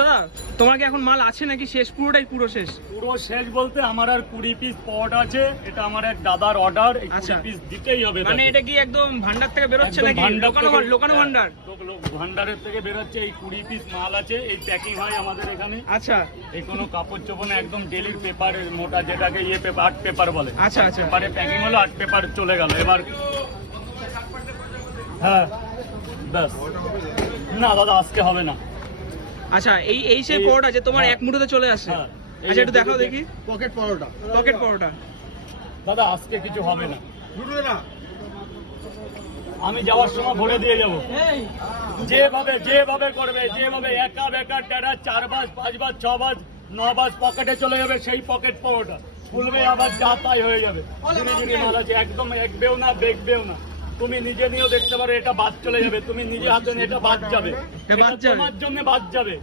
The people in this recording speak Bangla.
দাদা তোমার কি এখন মাল আছে নাকি শেষ? পুরোটাই পুরো শেষ? পুরো শেষ বলতে আমার আর 20 পিস পট আছে। এটা আমার এক দাদার অর্ডার, এই 20 পিস দিতেই হবে। মানে এটা কি একদম ভান্ডার থেকে বেরোচ্ছে নাকি লোকানো ভান্ডার? ভান্ডারের থেকে বেরোচ্ছে। এই 20 পিস মাল আছে, এই প্যাকিং হয় আমাদের এখানে। আচ্ছা, এই কোনো কাপড় চোপড় না, একদম ডেলি পেপারের মোটা, যেটাকে পেপার, আর্ট পেপার বলে। আচ্ছা আচ্ছা, পেপারে প্যাকিং হলো, আর্ট পেপার চলে গেল। এবার হ্যাঁ ব্যাস। না দাদা আজকে হবে না। আচ্ছা, এই সেই পরোটা যে তোমার এক মুঠোতে চলে আসে। আচ্ছা একটু দেখাও দেখি। পকেট পরোটা। দাদা আজকে কিছু হবে না, আমি যাওয়ার সময় ভরে দিয়ে যাবো। যেভাবে করবে, যেভাবে একা বেকার টেরা 4 বাজ 5 বাজ 6 বাজ 9 বাজ পকেটে চলে যাবে, সেই পকেট পরোটা খুলবে আবার যা তাই হয়ে যাবে। জিনিস মাল আছে, একদম একবেও না দেখবেও না। তুমি নিজে নিয়েও দেখতে পারো, এটা বাদ চলে যাবে। তুমি নিজে হাতে এটা বাদ যাবে, তোমার জন্য বাদ যাবে।